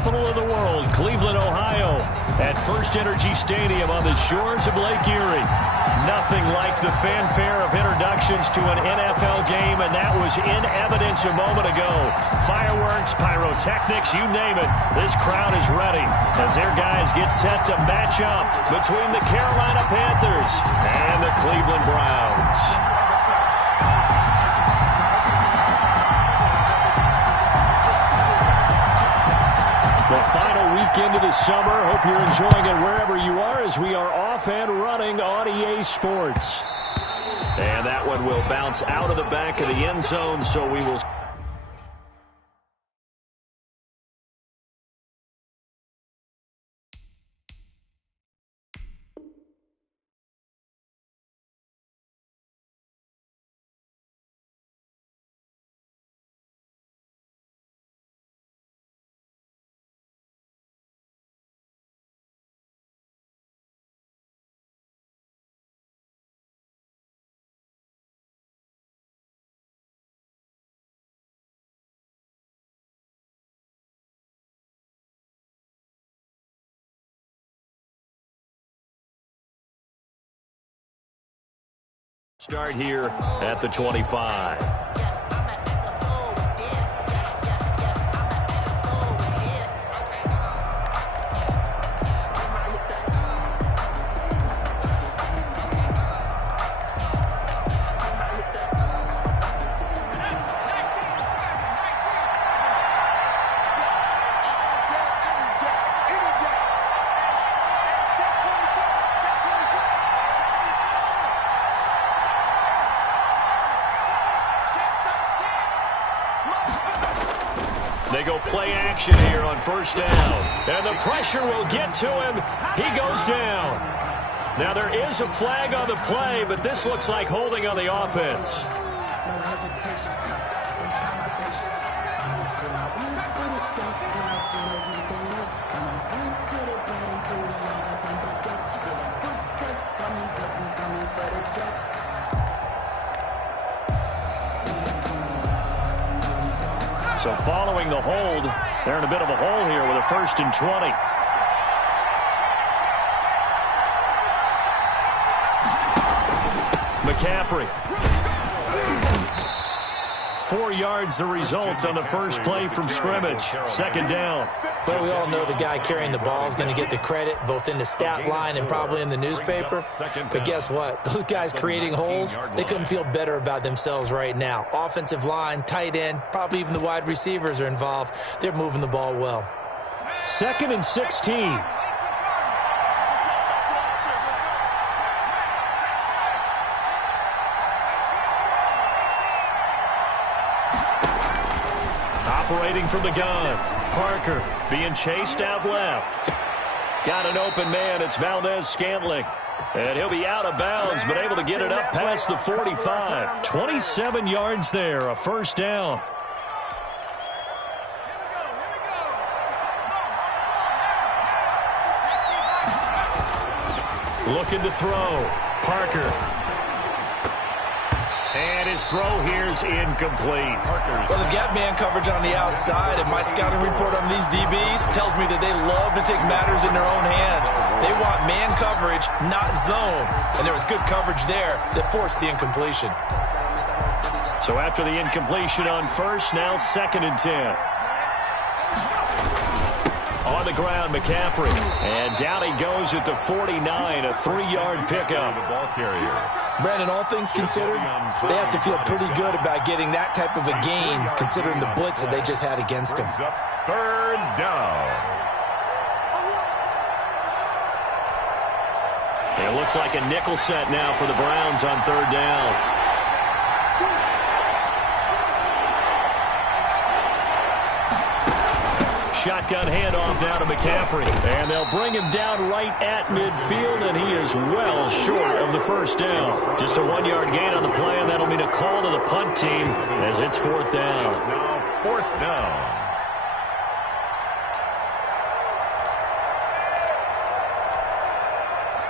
capital of the world, Cleveland, Ohio, at First Energy Stadium on the shores of Lake Erie. Nothing like the fanfare of introductions to an NFL game, and that was in evidence a moment ago. Fireworks, pyrotechnics, you name it. This crowd is ready as their guys get set to match up between the Carolina Panthers and the Cleveland Browns. The final weekend of the summer. Hope you're enjoying it wherever you are as we are off and running on EA Sports. And that one will bounce out of the back of the end zone, so we will... Start here at the 25. They go play action here on first down. And the pressure will get to him. He goes down. Now there is a flag on the play, but this looks like holding on the offense. So following the hold, they're in a bit of a hole here with a 1st and 20. McCaffrey. 4 yards the result on the first play from scrimmage. 2nd down. Well, we all know the guy carrying the ball is going to get the credit, both in the stat line and probably in the newspaper. But guess what? Those guys creating holes, they couldn't feel better about themselves right now. Offensive line, tight end, probably even the wide receivers are involved. They're moving the ball well. 2nd and 16. Operating from the gun. Parker being chased out left. Got an open man. It's Valdez-Scantling. And he'll be out of bounds, but able to get it up past the 45. 27 yards there, a 1st down. Looking to throw. Parker. And his throw here is incomplete. Well, they've got man coverage on the outside, and my scouting report on these DBs tells me that they love to take matters in their own hands. They want man coverage, not zone. And there was good coverage there that forced the incompletion. So after the incompletion on first, now 2nd and 10. On the ground, McCaffrey. And down he goes at the 49, a 3-yard pickup. The ball carrier. Brandon, all things considered, they have to feel pretty good about getting that type of a gain, considering the blitz that they just had against them. 3rd down. It looks like a nickel set now for the Browns on 3rd down. Shotgun handoff now to McCaffrey. And they'll bring him down right at midfield, and he is well short of the 1st down. Just a 1-yard gain on the play, and that'll mean a call to the punt team as it's 4th down. Now 4th down.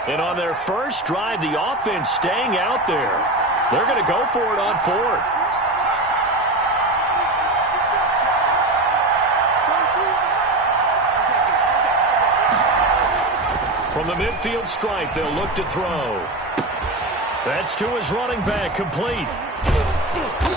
And on their first drive, the offense staying out there. They're going to go for it on 4th. From the midfield stripe, they'll look to throw. That's to his running back, complete.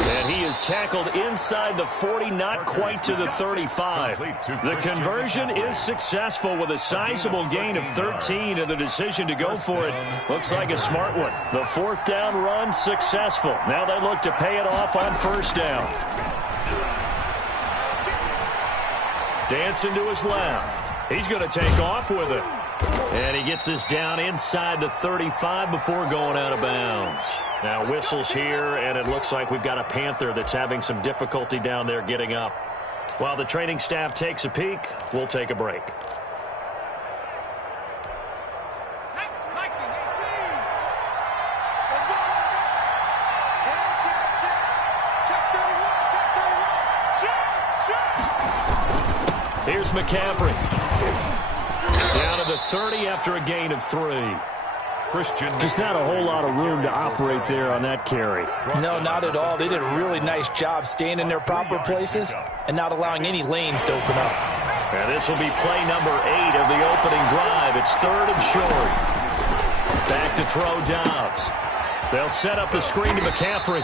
And he is tackled inside the 40, not quite to the 35. The conversion is successful with a sizable gain of 13, and the decision to go for it looks like a smart one. The fourth down run successful. Now they look to pay it off on first down. Dancing to his left. He's going to take off with it. And he gets this down inside the 35 before going out of bounds. Now whistles here, and it looks like we've got a Panther that's having some difficulty down there getting up. While the training staff takes a peek, we'll take a break. Here's McCaffrey. Down to the 30 after a gain of 3. Just not a whole lot of room to operate there on that carry. No, not at all. They did a really nice job staying in their proper places and not allowing any lanes to open up. And this will be play number 8 of the opening drive. It's 3rd and short. Back to throw Dobbs. They'll set up the screen to McCaffrey.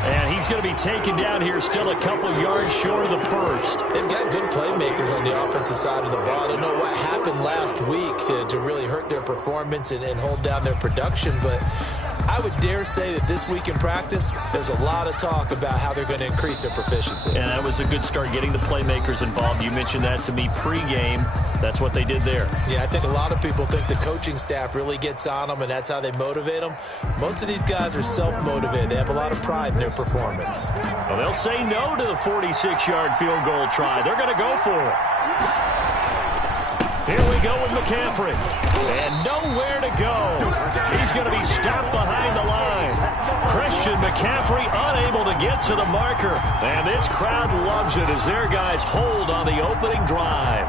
And he's going to be taken down here still a couple yards short of the first. They've got good playmakers on the offensive side of the ball. I don't know what happened last week to really hurt their performance and hold down their production, but I would dare say that this week in practice, there's a lot of talk about how they're going to increase their proficiency. And that was a good start, getting the playmakers involved. You mentioned that to me pregame. That's what they did there. Yeah, I think a lot of people think the coaching staff really gets on them, and that's how they motivate them. Most of these guys are self-motivated. They have a lot of pride in their performance. Well, they'll say no to the 46-yard field goal try. They're going to go for it. Here we go with McCaffrey. And nowhere to go. He's going to be stopped behind the line. Christian McCaffrey unable to get to the marker. And this crowd loves it as their guys hold on the opening drive.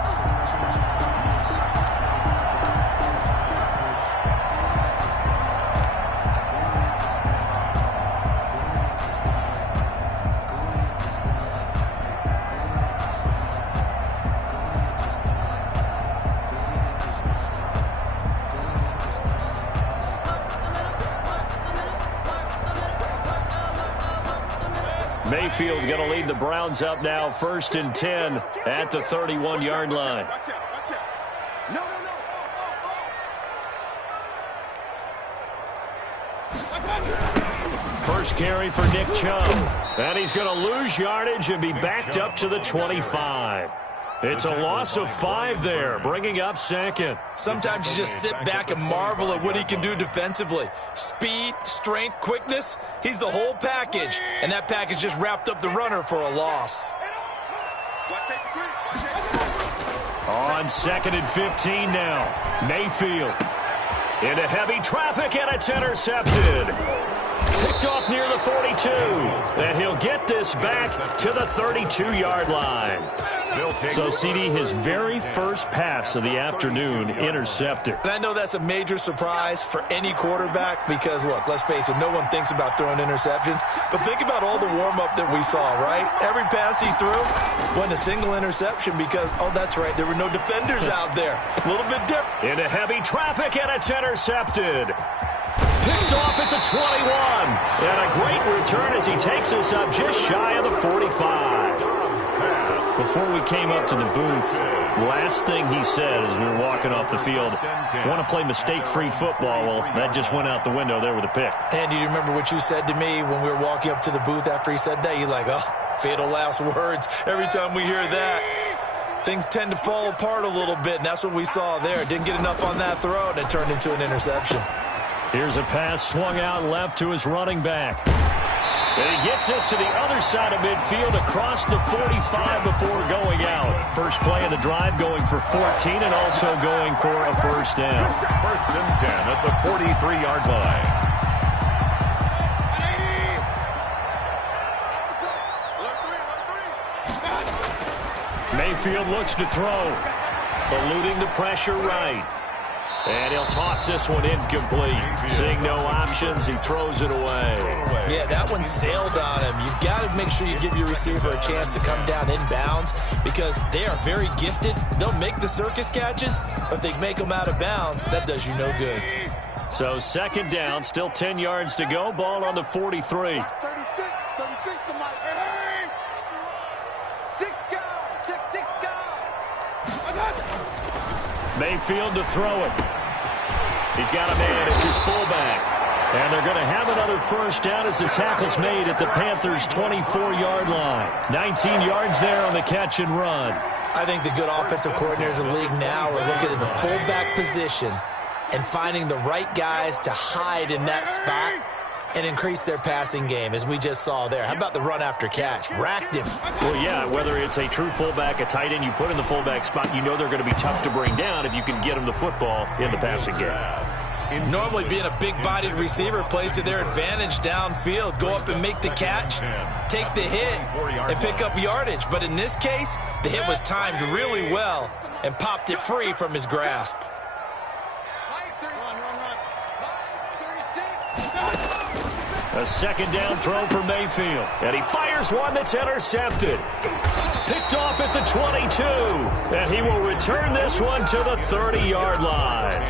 Mayfield going to lead the Browns up now, 1st and 10 at the 31-yard line. First carry for Nick Chubb. And he's going to lose yardage and be backed up to the 25. It's a loss of 5 there, bringing up 2nd. Sometimes you just sit back and marvel at what he can do defensively. Speed, strength, quickness, he's the whole package. And that package just wrapped up the runner for a loss. On 2nd and 15 now. Mayfield into heavy traffic, and it's intercepted. Picked off near the 42. And he'll get this back to the 32-yard line. So, CD, his very first pass of the afternoon intercepted. And I know that's a major surprise for any quarterback because, look, let's face it, no one thinks about throwing interceptions. But think about all the warm-up that we saw, right? Every pass he threw wasn't a single interception because, oh, that's right, there were no defenders out there. A little bit different. Into heavy traffic, and it's intercepted. Picked off at the 21. And a great return as he takes us up just shy of the 45. Before we came up to the booth, last thing he said as we were walking off the field, I want to play mistake-free football. Well, that just went out the window there with a pick. And do you remember what you said to me when we were walking up to the booth after he said that? You're like, oh, fatal last words. Every time we hear that, things tend to fall apart a little bit, and that's what we saw there. Didn't get enough on that throw, and it turned into an interception. Here's a pass swung out left to his running back. And he gets us to the other side of midfield across the 45 before going out. First play of the drive going for 14 and also going for a first down. 1st and 10 at the 43-yard line. Mayfield looks to throw. Eluding the pressure right. And he'll toss this one incomplete. Seeing no options, he throws it away. Yeah, that one sailed on him. You've got to make sure you give your receiver a chance to come down inbounds because they are very gifted. They'll make the circus catches, but they make them out of bounds. That does you no good. So second down, still 10 yards to go. Ball on the 43. 36 to Mike. Hey! 6 guys. Check 6 guys. Mayfield to throw it. He's got a man. It's his fullback. And they're going to have another first down as the tackle's made at the Panthers' 24-yard line. 19 yards there on the catch and run. I think the good offensive coordinators in the league now are looking at the fullback position and finding the right guys to hide in that spot and increase their passing game, as we just saw there. How about the run after catch? Racked him. Well, yeah, whether it's a true fullback, a tight end you put in the fullback spot, you know they're going to be tough to bring down if you can get them the football in the passing game. Normally being a big-bodied receiver plays to their advantage downfield. Go up and make the catch, take the hit, and pick up yardage. But in this case, the hit was timed really well and popped it free from his grasp. A second down throw for Mayfield. And he fires one that's intercepted. Picked off at the 22. And he will return this one to the 30-yard line.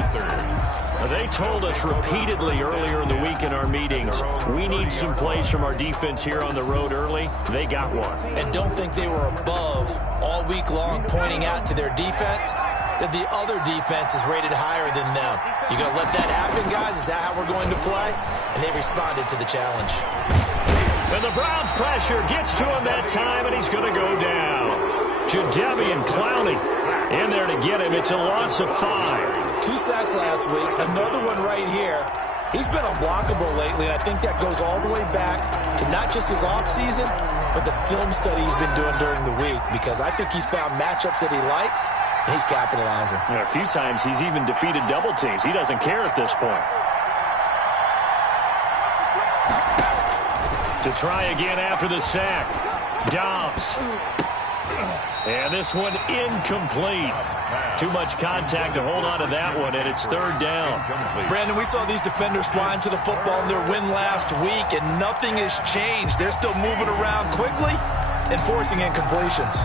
They told us repeatedly earlier in the week in our meetings, we need some plays from our defense here on the road early. They got one. And don't think they were above all week long pointing out to their defense that the other defense is rated higher than them. You going to let that happen, guys? Is that how we're going to play? And they responded to the challenge. And the Browns pressure gets to him that time, and he's going to go down. Jadeveon Clowney in there to get him. It's a loss of 5. 2 sacks last week. Another one right here. He's been unblockable lately, and I think that goes all the way back to not just his offseason, but the film study he's been doing during the week, because I think he's found matchups that he likes, and he's capitalizing. A few times he's even defeated double teams. He doesn't care at this point. To try again after the sack. Dobbs. And this one incomplete. Too much contact to hold on to that one, and it's third down. Brandon, we saw these defenders flying to the football in their win last week, and nothing has changed. They're still moving around quickly and forcing incompletions.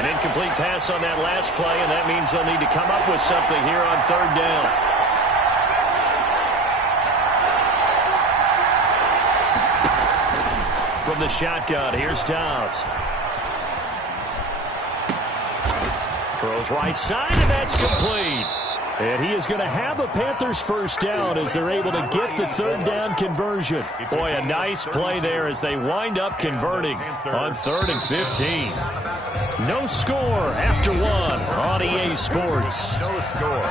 An incomplete pass on that last play, and that means they'll need to come up with something here on third down. From the shotgun, here's Dobbs. Throws right side, and that's complete. And he is going to have a Panthers first down as they're able to get the third down conversion. Boy, a nice play there as they wind up converting on 3rd and 15. No score after 1 on EA Sports. No score.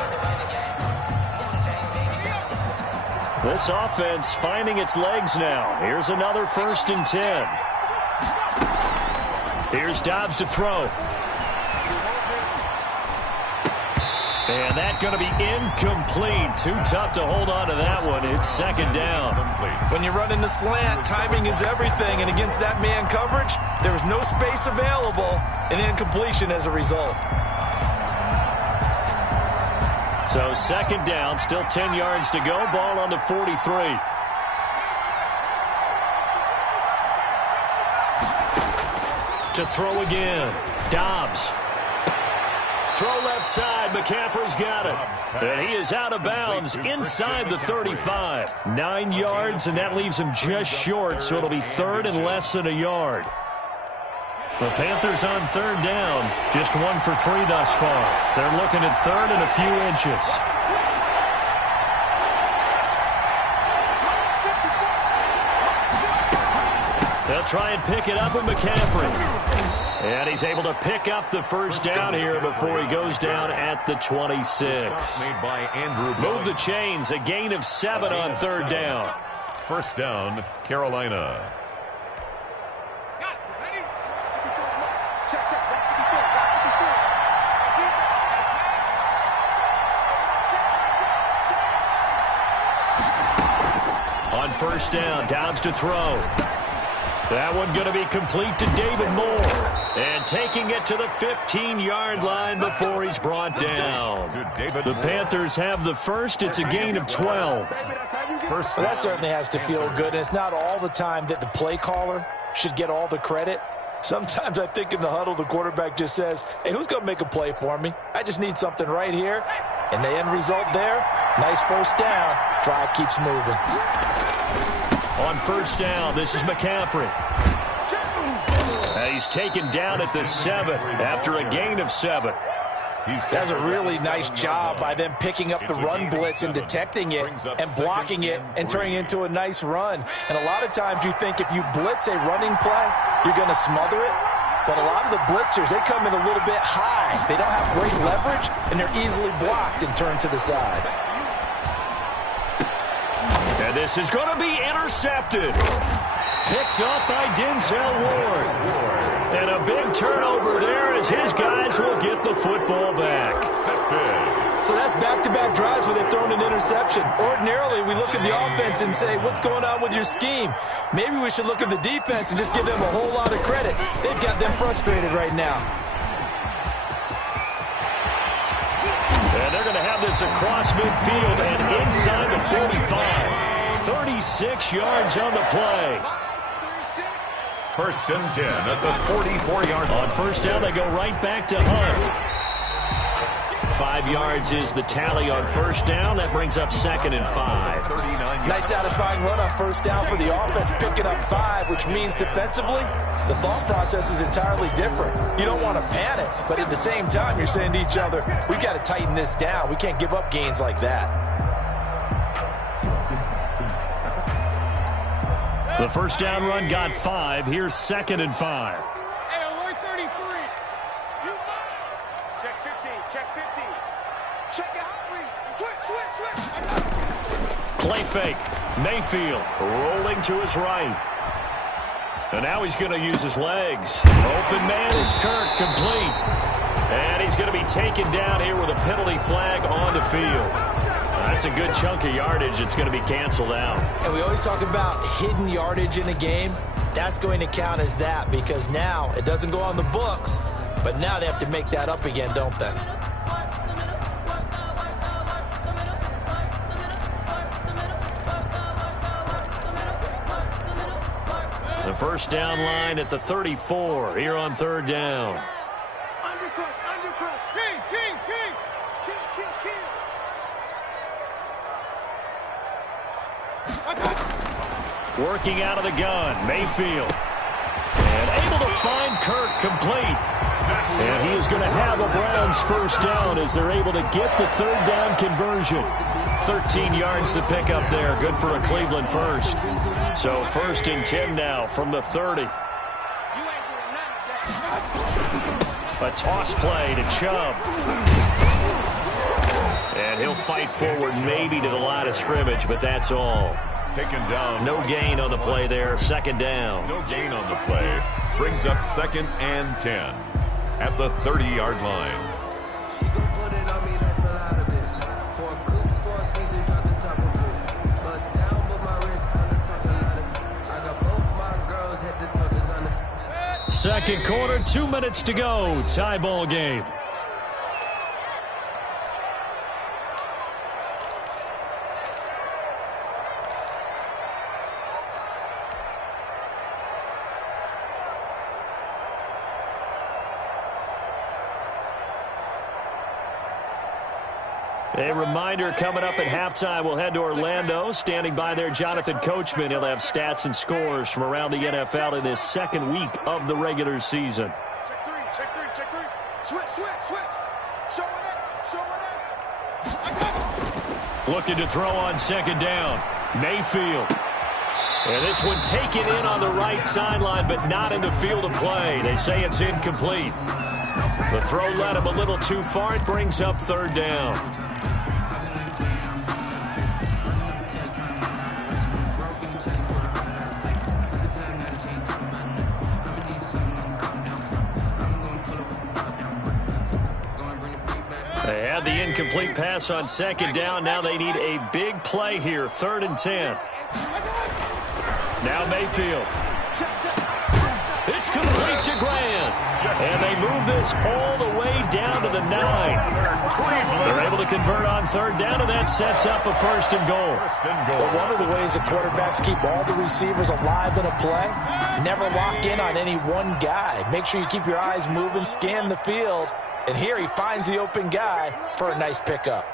This offense finding its legs now. Here's another 1st and 10. Here's Dobbs to throw. And that's going to be incomplete. Too tough to hold on to that one. It's second down. When you run in the slant, timing is everything. And against that man coverage, there was no space available, and incompletion as a result. So second down, still 10 yards to go. Ball on the 43. To throw again. Dobbs. Throw left side. McCaffrey's got it. And he is out of bounds inside the 35. 9 yards, and that leaves him just short, so it'll be 3rd and less than a yard. The Panthers on third down, just 1 for 3 thus far. They're looking at 3rd and a few inches. They'll try and pick it up with McCaffrey. And he's able to pick up the first down here before he goes down at the 26. Made by Andrew. Move the chains, a gain of 7 on third down. First down, Carolina. On first down, Dobbs to throw. That one going to be complete to David Moore. And taking it to the 15-yard line before he's brought down. The Panthers have the first. It's a gain of 12. Well, that certainly has to feel good. And it's not all the time that the play caller should get all the credit. Sometimes I think in the huddle, the quarterback just says, hey, who's going to make a play for me? I just need something right here. And the end result there, nice first down. Drive keeps moving. On first down, this is McCaffrey. He's taken down at the 7 after a gain of 7. He does a really nice job by them picking up the run blitz and detecting it and blocking it and turning it into a nice run. And a lot of times you think if you blitz a running play, you're going to smother it. But a lot of the blitzers, they come in a little bit high. They don't have great leverage, and they're easily blocked and turned to the side. And this is going to be intercepted. Picked up by Denzel Ward. And a big turnover there as his guys will get the football back. So that's back-to-back drives where they've thrown an interception. Ordinarily, we look at the offense and say, what's going on with your scheme? Maybe we should look at the defense and just give them a whole lot of credit. They've got them frustrated right now. And they're going to have this across midfield and inside the 45. 36 yards on the play. First and 10 at the 44-yard line. On first down, they go right back to Hunt. 5 yards is the tally on first down. That brings up 2nd and 5. Nice satisfying run on first down for the offense, picking up 5, which means defensively, the thought process is entirely different. You don't want to panic, but at the same time, you're saying to each other, we've got to tighten this down. We can't give up gains like that. The first down run got 5. Here's 2nd and 5. Hey, alert 33. Check 15. Check 15. Check your hot read. Switch. Play fake. Mayfield rolling to his right. And now he's going to use his legs. Open man is Kirk, complete. And he's going to be taken down here with a penalty flag on the field. That's a good chunk of yardage. It's going to be canceled out. And we always talk about hidden yardage in a game. That's going to count as that because now it doesn't go on the books, but now they have to make that up again, don't they? The first down line at the 34 here on third down. Undercut. King. Working out of the gun, Mayfield. And able to find Kirk, complete. And he is going to have a Browns first down as they're able to get the third down conversion. 13 yards to pick up there. Good for a Cleveland first. So 1st and 10 now from the 30. A toss play to Chubb. And he'll fight forward maybe to the line of scrimmage, but that's all. Taken down. No gain on the play there. 2nd down. No gain on the play. Brings up 2nd and 10 at the 30-yard line. Second quarter, 2 minutes to go. Tie ball game. A reminder coming up at halftime, we'll head to Orlando. Standing by there, Jonathan Coachman. He'll have stats and scores from around the NFL in this second week of the regular season. Check three. Switch. Show it up. Looking to throw on 2nd down. Mayfield. And this one taken in on the right sideline, but not in the field of play. They say it's incomplete. The throw led him a little too far. It brings up 3rd down. They had the incomplete pass on 2nd down. Now they need a big play here. 3rd and 10. Now Mayfield. It's complete to Grant. And they move this all the way down to the 9. They're able to convert on third down, and that sets up a 1st and goal. But one of the ways the quarterbacks keep all the receivers alive in a play, never lock in on any one guy. Make sure you keep your eyes moving, scan the field. And here he finds the open guy for a nice pickup.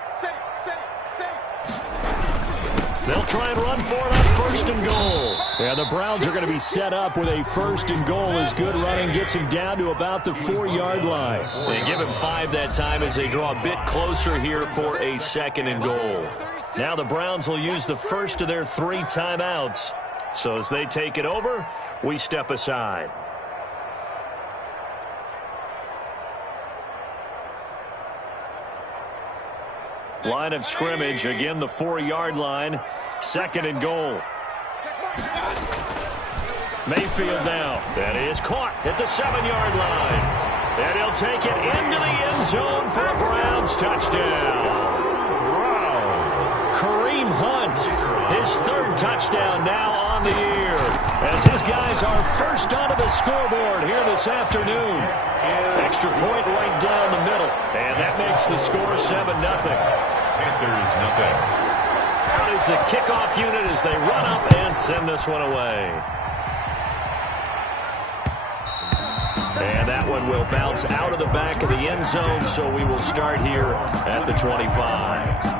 They'll try and run for it on 1st and goal. Yeah, the Browns are going to be set up with a 1st and goal as good running gets him down to about the 4-yard line. They give him 5 that time as they draw a bit closer here for a 2nd and goal. Now the Browns will use the first of their 3 timeouts. So as they take it over, we step aside. Line of scrimmage, again the 4-yard line, 2nd and goal. Mayfield now. That is caught at the 7-yard line. And he'll take it into the end zone for a Browns touchdown. Kareem Hunt, his 3rd touchdown now on the year, as his guys are first onto the scoreboard here this afternoon. Extra point right down the middle, and that makes the score 7-0. Panthers nothing. Out is the kickoff unit as they run up and send this one away. And that one will bounce out of the back of the end zone, so we will start here at the 25.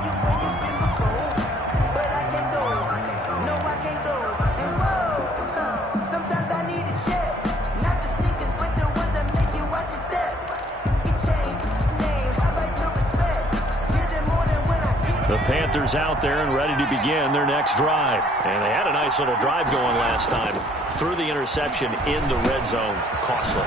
The Panthers out there and ready to begin their next drive. And they had a nice little drive going last time. Threw the interception in the red zone. Costly.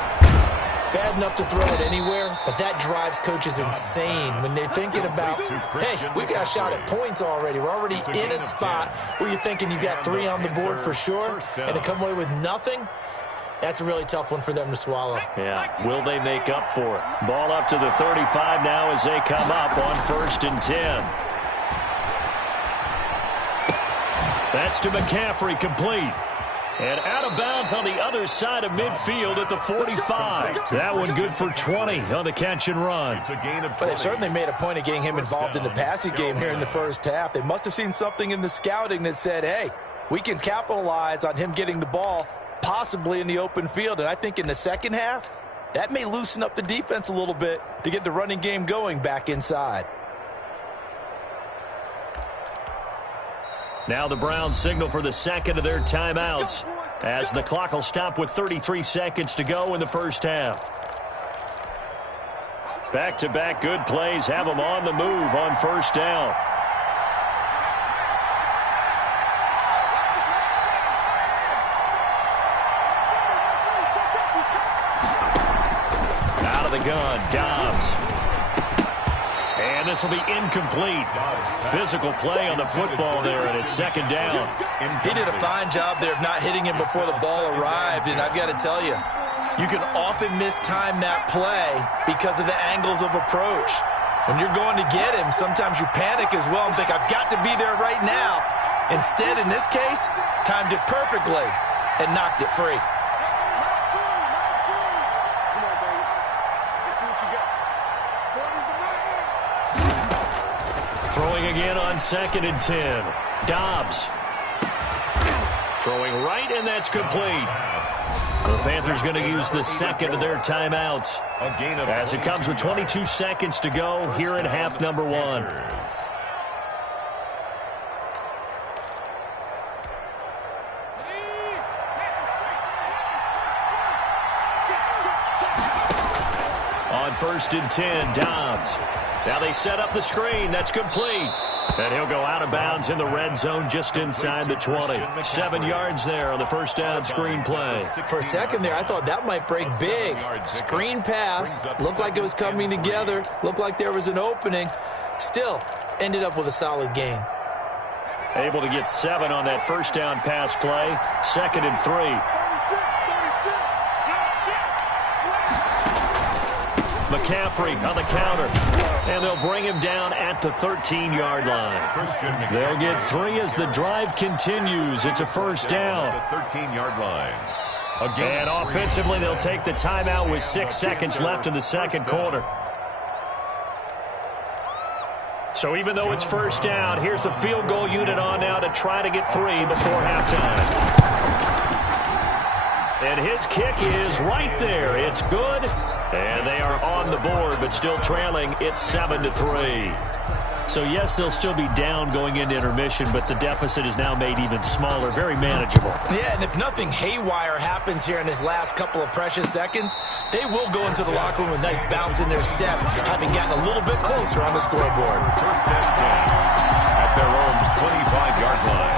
Bad enough to throw it anywhere, but that drives coaches insane when they're thinking about, hey, we got a shot at points already. We're already in a spot where you're thinking you got 3 on the board for sure, and to come away with nothing, that's a really tough one for them to swallow. Yeah, will they make up for it? Ball up to the 35 now as they come up on 1st and 10. That's to McCaffrey, complete. And out of bounds on the other side of midfield at the 45. That one good for 20 on the catch and run. But they certainly made a point of getting him involved in the passing game here in the first half. They must have seen something in the scouting that said, hey, we can capitalize on him getting the ball possibly in the open field. And I think in the second half, that may loosen up the defense a little bit to get the running game going back inside. Now the Browns signal for the 2nd of their timeouts as the clock will stop with 33 seconds to go in the first half. Back-to-back good plays have them on the move on 1st down. Out of the gun, Dobbs. And this will be incomplete. Physical play on the football there, and it's 2nd down. He did a fine job there of not hitting him before the ball arrived, and I've got to tell you, you can often mistime that play because of the angles of approach. When you're going to get him, sometimes you panic as well and think, I've got to be there right now. Instead, in this case, timed it perfectly and knocked it free. Throwing again on 2nd and 10. Dobbs. Throwing right, and that's complete. The Panthers going to use the 2nd of their timeouts as it comes with 22 seconds to go here in half number 1. On 1st and 10, Dobbs. Now they set up the screen. That's complete. And he'll go out of bounds in the red zone just inside the 20. 7 yards there on the first down screen play. For a second there, I thought that might break big. Screen pass. Looked like it was coming together. Looked like there was an opening. Still, ended up with a solid gain. Able to get 7 on that first down pass play. 2nd and 3. McCaffrey on the counter. And they'll bring him down at the 13-yard line. They'll get 3 as the drive continues. It's a first down. The 13-yard line. And offensively, they'll take the timeout with 6 seconds left in the second quarter. So even though it's first down, here's the field goal unit on now to try to get 3 before halftime. And his kick is right there. It's good. And they are on the board, but still trailing. It's 7-3. So, yes, they'll still be down going into intermission, but the deficit is now made even smaller, very manageable. Yeah, and if nothing haywire happens here in his last couple of precious seconds, they will go into the locker room with a nice bounce in their step, having gotten a little bit closer on the scoreboard. First and 10 at their own 25-yard line.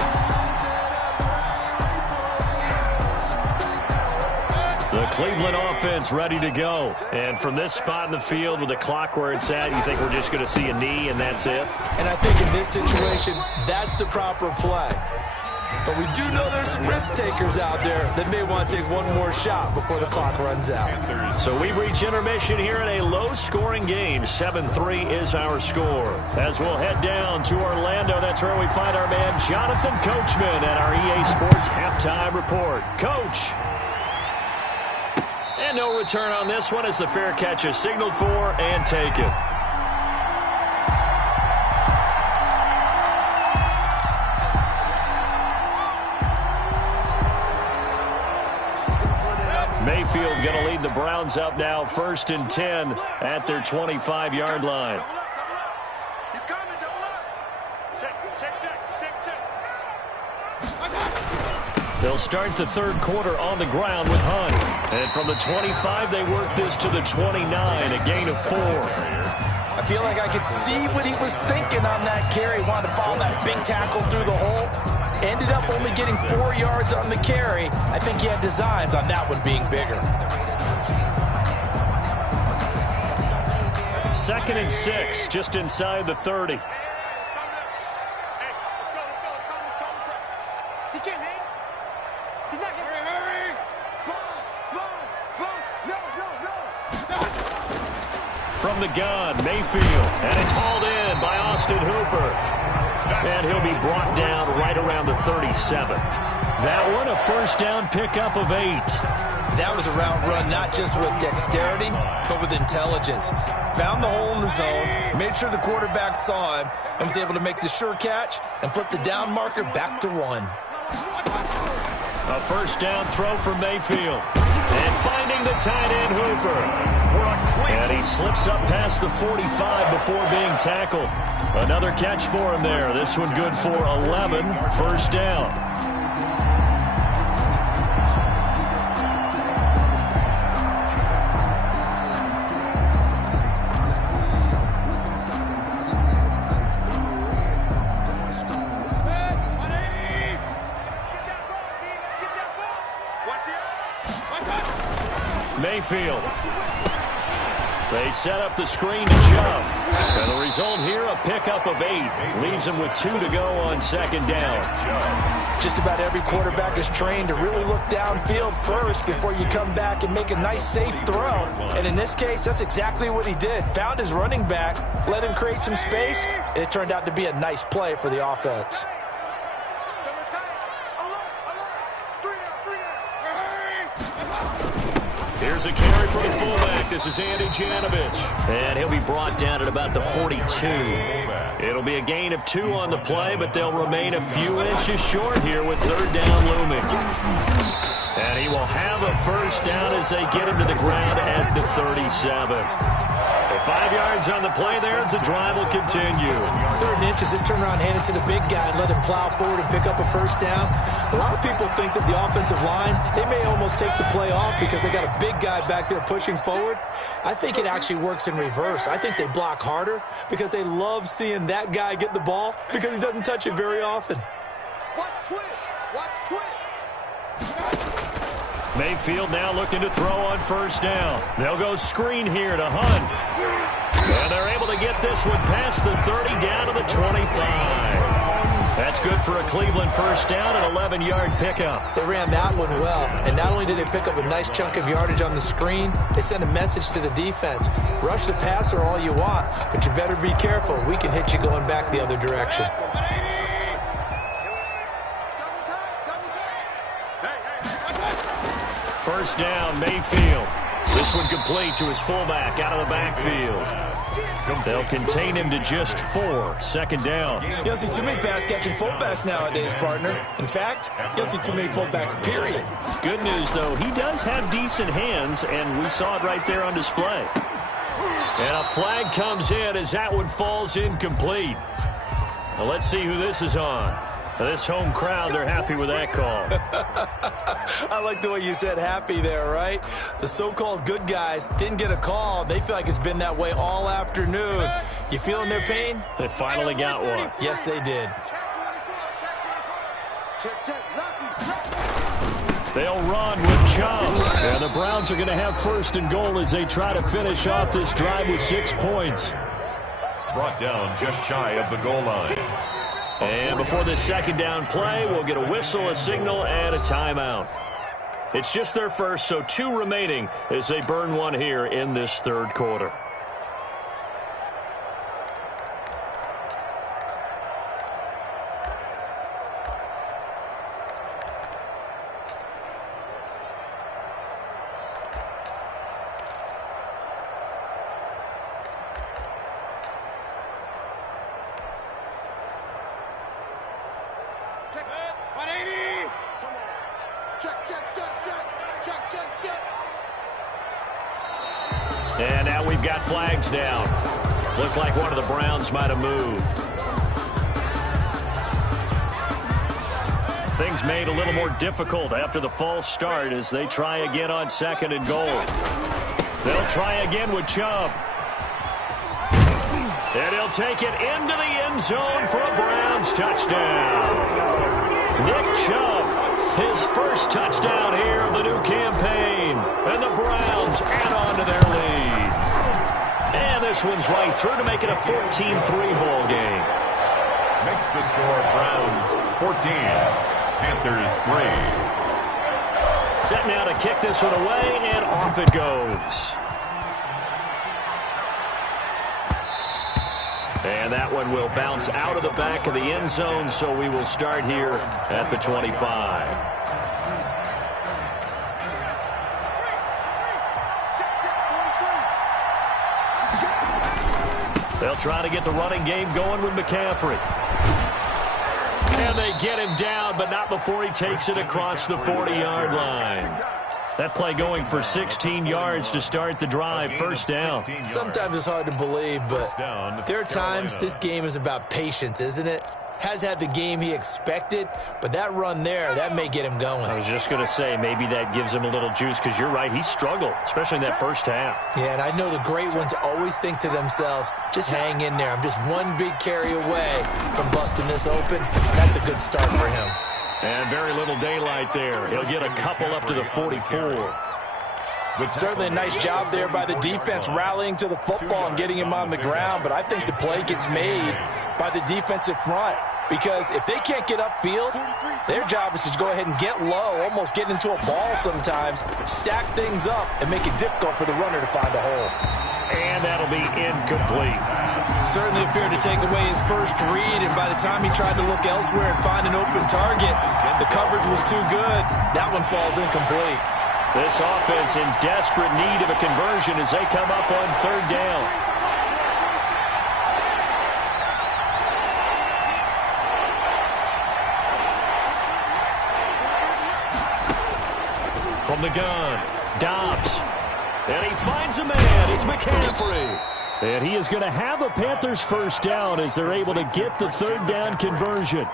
The Cleveland offense ready to go. And from this spot in the field with the clock where it's at, you think we're just going to see a knee and that's it? And I think in this situation, that's the proper play. But we do know there's some risk takers out there that may want to take one more shot before the clock runs out. So we've reached intermission here in a low-scoring game. 7-3 is our score. As we'll head down to Orlando, that's where we find our man Jonathan Coachman at our EA Sports Halftime Report. Coach. And no return on this one as the fair catch is signaled for and taken. Mayfield going to lead the Browns up now, 1st and 10 at their 25-yard line. They'll start the third quarter on the ground with Hunt. And from the 25, they work this to the 29, a gain of 4. I feel like I could see what he was thinking on that carry. Wanted to follow that big tackle through the hole. Ended up only getting 4 yards on the carry. I think he had designs on that one being bigger. 2nd and 6, just inside the 30. From the gun, Mayfield, and it's hauled in by Austin Hooper. And he'll be brought down right around the 37. That one, a first down pickup of 8. That was a route run not just with dexterity, but with intelligence. Found the hole in the zone, made sure the quarterback saw him, and was able to make the sure catch and flip the down marker back to 1. A first down throw for Mayfield. And finding the tight end, Hooper. And he slips up past the 45 before being tackled. Another catch for him there. This one good for 11. First down. Mayfield. They set up the screen to jump. And the result here, a pickup of 8. Leaves them with 2 to go on 2nd down. Just about every quarterback is trained to really look downfield first before you come back and make a nice, safe throw. And in this case, that's exactly what he did. Found his running back, let him create some space, and it turned out to be a nice play for the offense. Here's a carry for the fullback. This is Andy Janovich. And he'll be brought down at about the 42. It'll be a gain of 2 on the play, but they'll remain a few inches short here with 3rd down looming. And he will have a first down as they get him to the ground at the 37. 5 yards on the play there as the drive will continue. 3rd and inches, just turn around, hand it to the big guy and let him plow forward and pick up a first down. A lot of people think that the offensive line, they may almost take the play off because they got a big guy back there pushing forward. I think it actually works in reverse. I think they block harder because they love seeing that guy get the ball because he doesn't touch it very often. Watch twins. Watch twins. Mayfield now looking to throw on first down. They'll go screen here to Hunt. And they're able to get this one past the 30 down to the 25. That's good for a Cleveland first down, an 11-yard pickup. They ran that one well, and not only did they pick up a nice chunk of yardage on the screen, they sent a message to the defense. Rush the passer all you want, but you better be careful. We can hit you going back the other direction. First down, Mayfield. This one complete to his fullback out of the backfield. They'll contain him to just 4. Second down. You don't see too many pass-catching fullbacks nowadays, partner. In fact, you don't see too many fullbacks, period. Good news, though, he does have decent hands, and we saw it right there on display. And a flag comes in as that one falls incomplete. Now let's see who this is on. This home crowd, they're happy with that call. I like the way you said happy there, right? The so-called good guys didn't get a call. They feel like it's been that way all afternoon. You feeling their pain? They finally got one. Yes, they did. They'll run with Chubb. And the Browns are going to have first and goal as they try to finish off this drive with 6 points. Brought down just shy of the goal line. And before this second down play, we'll get a whistle, a signal, and a timeout. It's just their first, so 2 remaining as they burn one here in this third quarter. And now we've got flags down. Looked like one of the Browns might have moved. Things made a little more difficult after the false start as they try again on second and goal. They'll try again with Chubb. And he'll take it into the end zone for a Browns touchdown. Nick Chubb, his first touchdown here of the new campaign. And the Browns add on to their lead. And this one's right through to make it a 14-3 ball game. Makes the score Browns 14, Panthers 3. Set now to kick this one away, and off it goes. And that one will bounce out of the back of the end zone, so we will start here at the 25. They'll try to get the running game going with McCaffrey. And they get him down, but not before he takes it across the 40-yard line. That play going for 16 yards to start the drive. First down. Sometimes it's hard to believe, but there are times this game is about patience, isn't it? Has had the game he expected, but that run there, that may get him going. I was just going to say, maybe that gives him a little juice, because you're right, he struggled, especially in that first half. Yeah, and I know the great ones always think to themselves, just hang in there. I'm just one big carry away from busting this open. That's a good start for him. And very little daylight there. He'll get a couple up to the 44. Certainly a nice job there by the defense rallying to the football and getting him on the ground, but I think the play gets made by the defensive front, because if they can't get upfield, their job is to go ahead and get low, almost get into a ball sometimes, stack things up, and make it difficult for the runner to find a hole. And that'll be incomplete. Certainly appeared to take away his first read, and by the time he tried to look elsewhere and find an open target, the coverage was too good. That one falls incomplete. This offense in desperate need of a conversion as they come up on third down. From the gun, Dobbs. And he finds a man. It's McCaffrey. And he is going to have a Panthers first down as they're able to get the third down conversion.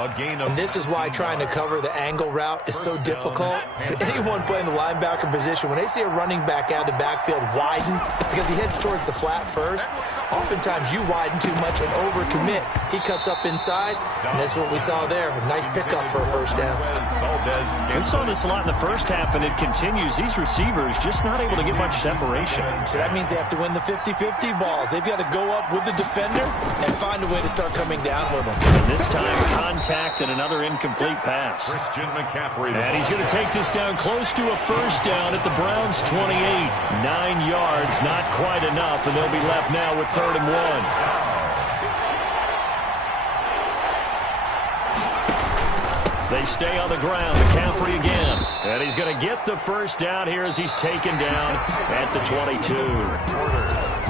And this is why trying to cover the angle route is so difficult. Anyone playing the linebacker position, when they see a running back out of the backfield widen because he heads towards the flat first, oftentimes you widen too much and overcommit. He cuts up inside, and that's what we saw there. A nice pickup for a first down. We saw this a lot in the first half, and it continues. These receivers just not able to get much separation. So that means they have to win the 50-50 balls. They've got to go up with the defender and find a way to start coming down with them. And this time, contact and another incomplete pass. And he's going to take this down close to a first down at the Browns' 28. 9 yards, not quite enough, and they'll be left now with 3rd and 1. They stay on the ground. McCaffrey again. And he's going to get the first down here as he's taken down at the 22.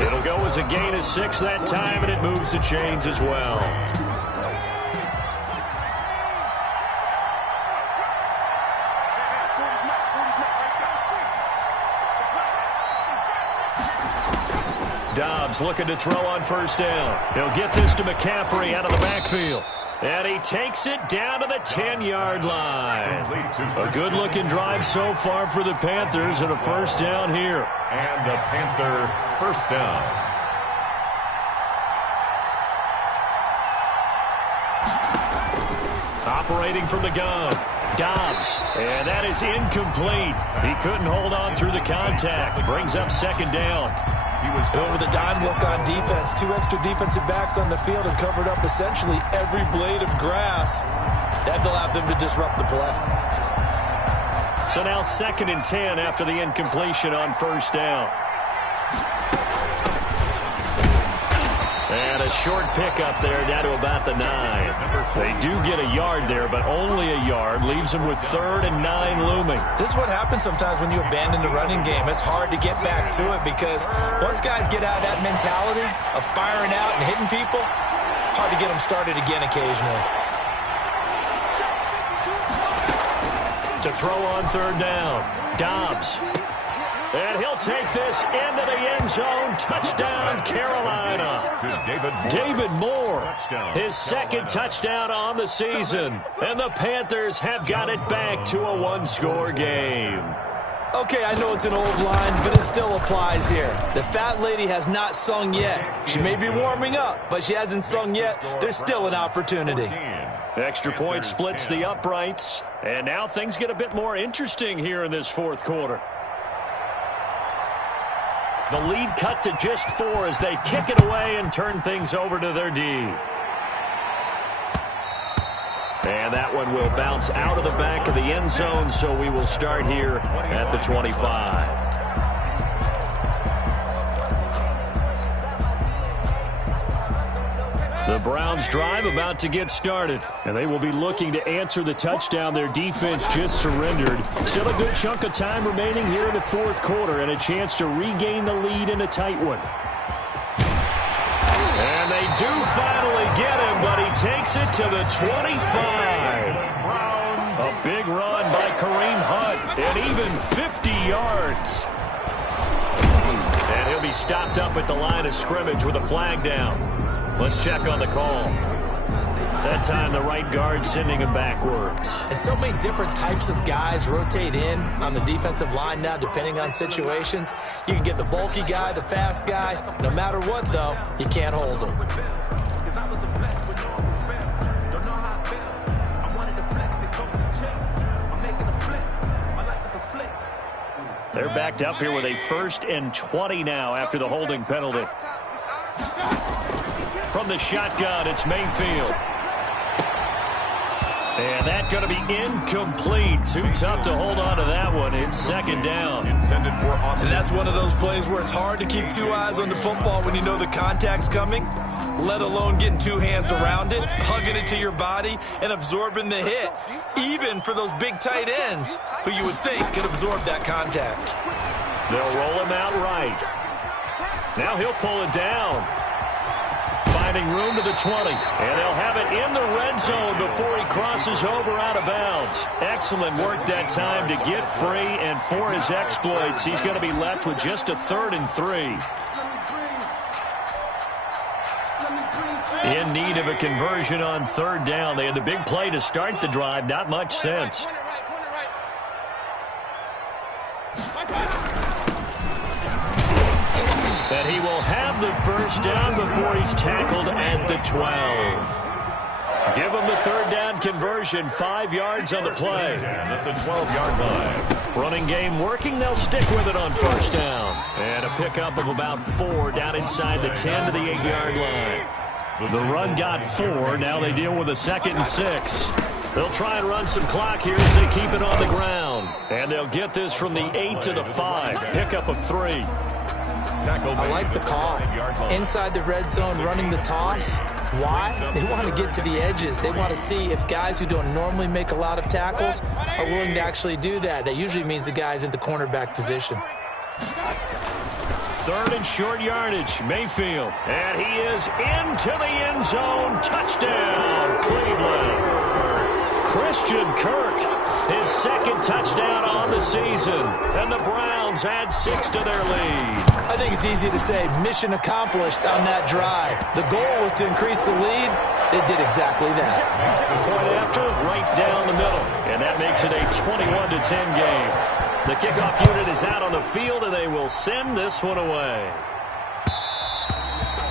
It'll go as a gain of 6 that time, and it moves the chains as well. Dobbs looking to throw on first down. He'll get this to McCaffrey out of the backfield. And he takes it down to the 10-yard line. A good-looking drive so far for the Panthers, and a first down here. And the Panther first down. Operating from the gun. Dobbs. And that is incomplete. He couldn't hold on through the contact. Brings up 2nd down. With a dime look on defense, 2 extra defensive backs on the field and covered up essentially every blade of grass. That allowed them to disrupt the play. So now 2nd and 10 after the incompletion on first down. And a short pickup there down to about the 9. They do get a yard there, but only a yard. Leaves them with 3rd and 9 looming. This is what happens sometimes when you abandon the running game. It's hard to get back to it because once guys get out of that mentality of firing out and hitting people, hard to get them started again occasionally. To throw on 3rd down, Dobbs. And he'll take this into the end zone. Touchdown, Carolina. David Moore, his 2nd touchdown on the season. And the Panthers have got it back to a 1-score game. Okay, I know it's an old line, but it still applies here. The fat lady has not sung yet. She may be warming up, but she hasn't sung yet. There's still an opportunity. Extra point splits the uprights. And now things get a bit more interesting here in this 4th quarter. The lead cut to just 4 as they kick it away and turn things over to their D. And that one will bounce out of the back of the end zone, so we will start here at the 25. The Browns drive about to get started, and they will be looking to answer the touchdown their defense just surrendered. Still a good chunk of time remaining here in the 4th quarter and a chance to regain the lead in a tight one. And they do finally get him, but he takes it to the 25. A big run by Kareem Hunt, and even 50 yards. And he'll be stopped up at the line of scrimmage with a flag down. Let's check on the call. That time the right guard sending him backwards. And so many different types of guys rotate in on the defensive line now depending on situations. You can get the bulky guy, the fast guy. No matter what, though, you can't hold him. They're backed up here with a 1st and 20 now after the holding penalty. From the shotgun, it's Mayfield. And that's going to be incomplete. Too tough to hold on to that one. It's 2nd down. And that's one of those plays where it's hard to keep 2 eyes on the football when you know the contact's coming, let alone getting 2 hands around it, hugging it to your body, and absorbing the hit, even for those big tight ends who you would think could absorb that contact. They'll roll him out right. Now he'll pull it down. Finding room to the 20. And they'll have it in the red zone before he crosses over out of bounds. Excellent work that time to get free, and for his exploits, he's going to be left with just a 3rd and 3. In need of a conversion on third down. They had the big play to start the drive. Not much sense. And he will have the first down before he's tackled at the 12. Give him the third down conversion. 5 yards on the play. At the 12-yard line. Running game working. They'll stick with it on first down. And a pickup of about 4 down inside the 10 to the 8-yard line. The run got 4. Now they deal with a 2nd and 6. They'll try and run some clock here as they keep it on the ground. And they'll get this from the 8 to the 5. Pickup of 3. I like the call. Inside the red zone, running the toss. Why? They want to get to the edges. They want to see if guys who don't normally make a lot of tackles are willing to actually do that. That usually means the guy's in the cornerback position. 3rd and short yardage. Mayfield. And he is into the end zone. Touchdown, Cleveland. Christian Kirk, his 2nd touchdown on the season. And the Browns add 6 to their lead. I think it's easy to say mission accomplished on that drive. The goal was to increase the lead. They did exactly that. Point after, right down the middle. And that makes it a 21-10 game. The kickoff unit is out on the field, and they will send this one away.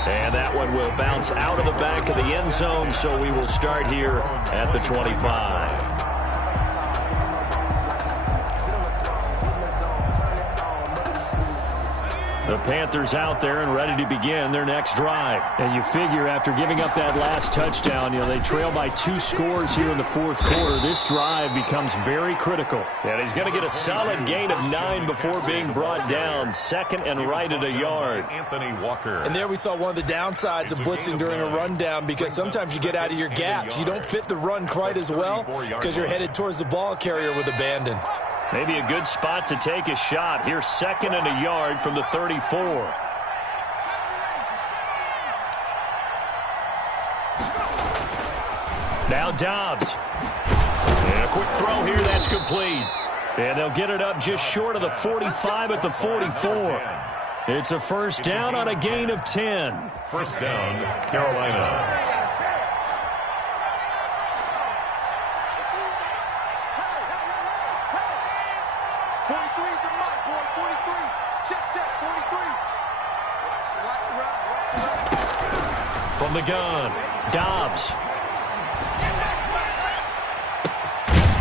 And that one will bounce out of the back of the end zone, so we will start here at the 25. The Panthers out there and ready to begin their next drive. And you figure after giving up that last touchdown, they trail by 2 scores here in the 4th quarter. This drive becomes very critical. And he's going to get a solid gain of 9 before being brought down. 2nd and right at a yard. Anthony Walker. And there we saw one of the downsides of blitzing during a rundown, because sometimes you get out of your gaps. You don't fit the run quite as well because you're headed towards the ball carrier with abandon. Maybe a good spot to take a shot. Here's 2nd and a yard from the 34. Now Dobbs. And a quick throw here. That's complete. And they'll get it up just short of the 45 at the 44. It's a first down on a gain of 10. First down, Carolina. From the gun, Dobbs.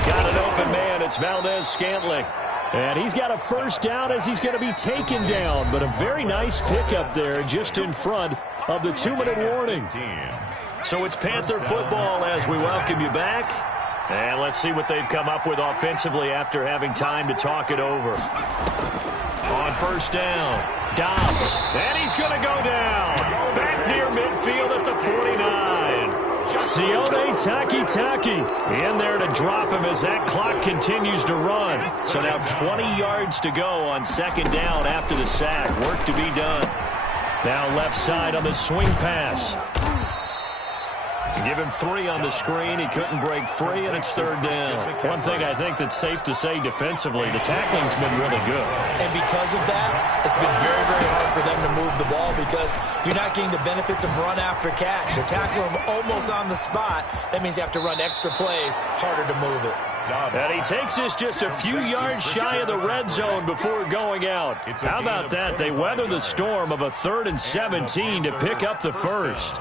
Got an open man. It's Valdez-Scantling. And he's got a first down as he's going to be taken down. But a very nice pickup there just in front of the 2-minute warning. So it's Panther football as we welcome you back. And let's see what they've come up with offensively after having time to talk it over. On first down, Dobbs. And he's going to go down. Back near midfield at the 49. Sione Takitaki in there to drop him as that clock continues to run. So now 20 yards to go on 2nd down after the sack. Work to be done. Now left side on the swing pass. Give him 3 on the screen. He couldn't break free, and it's 3rd down. One thing I think that's safe to say defensively, the tackling's been really good. And because of that, it's been very, very hard for them to move the ball because you're not getting the benefits of run after catch. You tackle them almost on the spot. That means you have to run extra plays, harder to move it. And he takes this just a few yards shy of the red zone before going out. How about that? They weather the storm of a 3rd and 17 to pick up the first.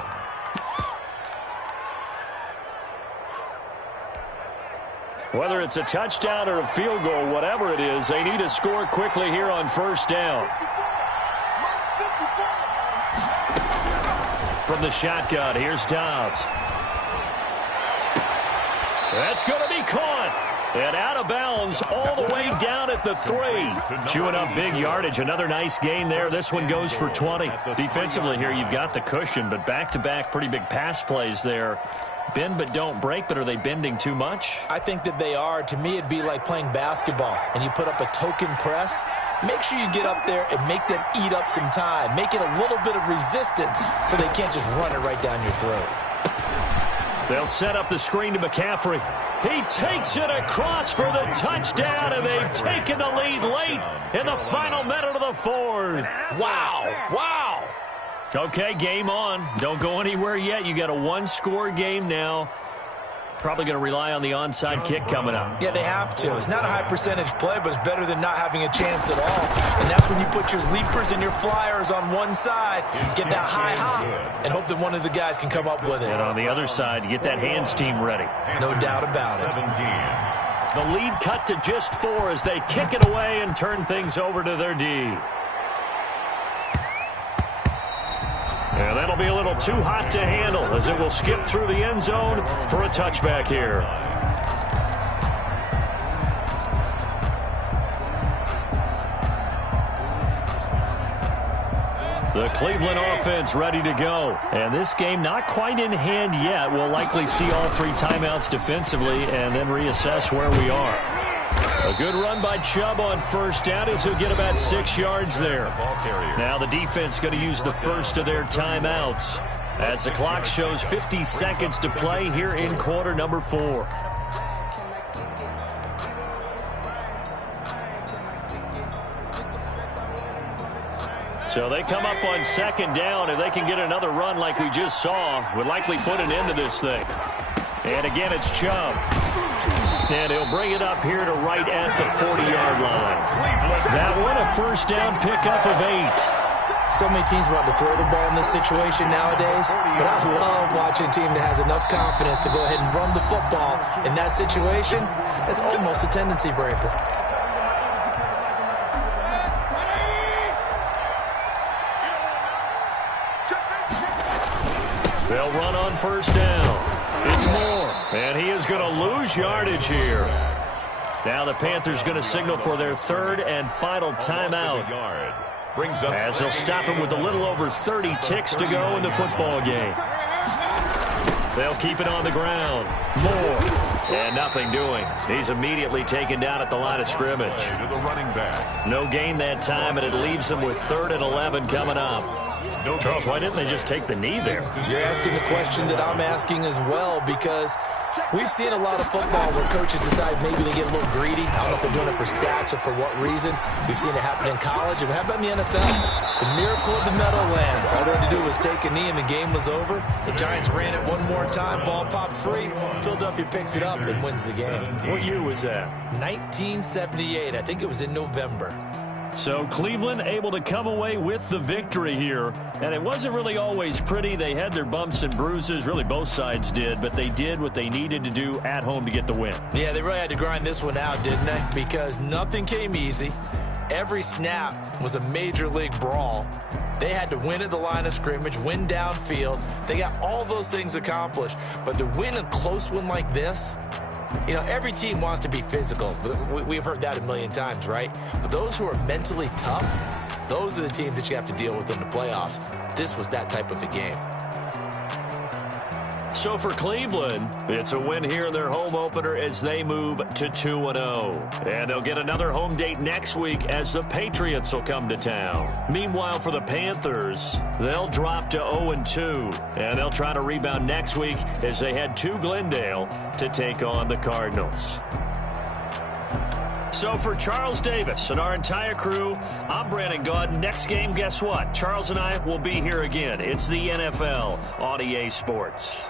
Whether it's a touchdown or a field goal, whatever it is, they need to score quickly here on first down. From the shotgun, here's Dobbs. That's going to be caught. And out of bounds all the way down at the 3. Chewing up big yardage. Another nice gain there. This one goes for 20. Defensively here, you've got the cushion, but back-to-back pretty big pass plays there. Bend but don't break, but are they bending too much? I think that they are. To me, it'd be like playing basketball, and you put up a token press. Make sure you get up there and make them eat up some time. Make it a little bit of resistance so they can't just run it right down your throat. They'll set up the screen to McCaffrey. He takes it across for the touchdown, and they've taken the lead late in the final minute of the 4th. Wow. Wow. Okay, game on. Don't go anywhere yet. You got a one-score game now. Probably going to rely on the onside kick coming up. Yeah, they have to. It's not a high-percentage play, but it's better than not having a chance at all. And that's when you put your leapers and your flyers on one side, get that high hop, and hope that one of the guys can come up with it. And on the other side, get that hands team ready. No doubt about it. 17. The lead cut to just 4 as they kick it away and turn things over to their D. And that'll be a little too hot to handle as it will skip through the end zone for a touchback here. The Cleveland offense ready to go. And this game not quite in hand yet. We'll likely see all 3 timeouts defensively and then reassess where we are. A good run by Chubb on first down as he'll get about 6 yards there. Now the defense going to use the first of their timeouts as the clock shows 50 seconds to play here in quarter number 4. So they come up on second down. If they can get another run like we just saw, would likely put an end to this thing. And again, it's Chubb. And he'll bring it up here to right at the 40-yard line. That one a first down pickup of 8. So many teams want to throw the ball in this situation nowadays, but I love watching a team that has enough confidence to go ahead and run the football. In that situation, that's almost a tendency breaker. They'll run on first down. It's Moore, and he is going to lose yardage here. Now the Panthers going to signal for their 3rd and final timeout, as they'll stop it with a little over 30 ticks to go in the football game. They'll keep it on the ground. Moore, and nothing doing. He's immediately taken down at the line of scrimmage. No gain that time, and it leaves them with 3rd and 11 coming up. Charles, why didn't they just take the knee there? You're asking the question that I'm asking as well, because we've seen a lot of football where coaches decide maybe they get a little greedy. I don't know if they're doing it for stats or for what reason. We've seen it happen in college. And how about in the NFL? The miracle of the Meadowlands. All they had to do was take a knee and the game was over. The Giants ran it one more time. Ball popped free. Philadelphia picks it up and wins the game. What year was that? 1978. I think it was in November. So Cleveland able to come away with the victory here. And it wasn't really always pretty. They had their bumps and bruises. Really, both sides did. But they did what they needed to do at home to get the win. Yeah, they really had to grind this one out, didn't they? Because nothing came easy. Every snap was a major league brawl. They had to win at the line of scrimmage, win downfield. They got all those things accomplished. But to win a close one like this, you know, every team wants to be physical. We've heard that a million times, right? But those who are mentally tough, those are the teams that you have to deal with in the playoffs. This was that type of a game. So for Cleveland, it's a win here in their home opener as they move to 2-0. And they'll get another home date next week as the Patriots will come to town. Meanwhile, for the Panthers, they'll drop to 0-2. And they'll try to rebound next week as they head to Glendale to take on the Cardinals. So for Charles Davis and our entire crew, I'm Brandon Gaudin. Next game, guess what? Charles and I will be here again. It's the NFL on EA Sports.